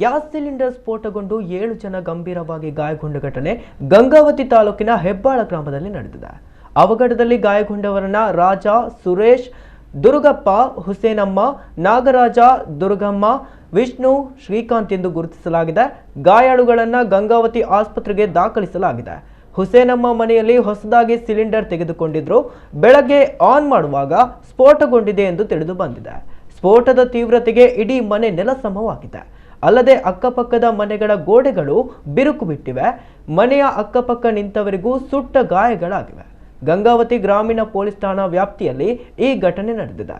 Gas cylinder ಸ್ಫೋಟಗೊಂಡು 7 ಜನ ಗಂಭೀರವಾಗಿ ಗಾಯಗೊಂಡ ಘಟನೆ ಗಂಗಾವತಿ ತಾಲೂಕಿನ ಹೆಬ್ಬಾಳ ಗ್ರಾಮದಲ್ಲಿ ನಡೆದಿದೆ. ಅವಘಡದಲ್ಲಿ ಗಾಯಗೊಂಡವರನ್ನ ರಾಜ, ಸುರೇಶ್, ದುರ್ಗಪ್ಪ, ಹುಸೇನಮ್ಮ, ನಾಗರಾಜ, ದುರ್ಗಮ್ಮ, ವಿಷ್ಣು, ಶ್ರೀಕಾಂತ್ ಎಂದು ಗುರುತಿಸಲಾಗಿದೆ. ಗಾಯಾಳುಗಳನ್ನು ಗಂಗಾವತಿ ಆಸ್ಪತ್ರೆಗೆ ದಾಖಲಿಸಲಾಗಿದೆ. ಹುಸೇನಮ್ಮ ಮನೆಯಲ್ಲಿ ಹೊಸದಾಗಿ ಸಿಲಿಂಡರ್ ತೆಗೆದುಕೊಂಡಿದ್ರು. ಬೆಳಗ್ಗೆ ಆನ್ ಮಾಡುವಾಗ ಸ್ಫೋಟಗೊಂಡಿದೆ ಎಂದು ತಿಳಿದು ಬಂದಿದೆ. ಸ್ಫೋಟದ ತೀವ್ರತೆಗೆ ಇಡೀ ಮನೆ ನೆಲಸಮವಾಗಿದೆ. ಅಲ್ಲದೆ ಅಕ್ಕಪಕ್ಕದ ಮನೆಗಳ ಗೋಡೆಗಳು ಬಿರುಕು ಬಿಟ್ಟಿವೆ. ಮನೆಯ ಅಕ್ಕಪಕ್ಕ ನಿಂತವರಿಗೂ ಸುಟ್ಟ ಗಾಯಗಳಾಗಿವೆ. ಗಂಗಾವತಿ ಗ್ರಾಮೀಣ ಪೊಲೀಸ್ ಠಾಣಾ ವ್ಯಾಪ್ತಿಯಲ್ಲಿ ಈ ಘಟನೆ ನಡೆದಿದೆ.